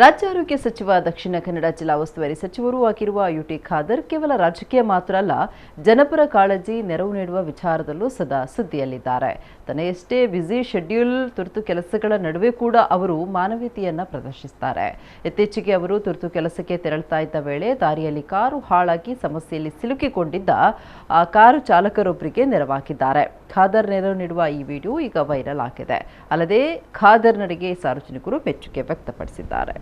ರಾಜ್ಯ ಆರೋಗ್ಯ ಸಚಿವ ದಕ್ಷಿಣ ಕನ್ನಡ ಜಿಲ್ಲಾ ಉಸ್ತುವಾರಿ ಸಚಿವರು ಆಗಿರುವ ಯುಟಿ ಖಾದರ್ ಕೇವಲ ರಾಜಕೀಯ ಮಾತ್ರ ಅಲ್ಲ, ಜನಪರ ಕಾಳಜಿ ನೆರವು ನೀಡುವ ವಿಚಾರದಲ್ಲೂ ಸದಾ ಸುದ್ದಿಯಲ್ಲಿದ್ದಾರೆ. ತನ್ನ ಎಷ್ಟೇ ಬ್ಯುಸಿ ಶೆಡ್ಯೂಲ್ ತುರ್ತು ಕೆಲಸಗಳ ನಡುವೆ ಕೂಡ ಅವರು ಮಾನವೀಯತೆಯನ್ನ ಪ್ರದರ್ಶಿಸುತ್ತಾರೆ. ಇತ್ತೀಚೆಗೆ ಅವರು ತುರ್ತು ಕೆಲಸಕ್ಕೆ ತೆರಳುತ್ತಾ ಇದ್ದ ವೇಳೆ ದಾರಿಯಲ್ಲಿ ಕಾರು ಹಾಳಾಗಿ ಸಮಸ್ಯೆಯಲ್ಲಿ ಸಿಲುಕಿಕೊಂಡಿದ್ದ ಕಾರು ಚಾಲಕರೊಬ್ಬರಿಗೆ ನೆರವಾಗಿದ್ದಾರೆ. ಖಾದರ್ ನೆರವು ನೀಡುವ ಈ ವಿಡಿಯೋ ಈಗ ವೈರಲ್ ಆಗಿದೆ. ಅಲ್ಲದೆ ಖಾದರ್ ನಡೆಗೆ ಸಾರ್ವಜನಿಕರು ಮೆಚ್ಚುಗೆ ವ್ಯಕ್ತಪಡಿಸಿದ್ದಾರೆ.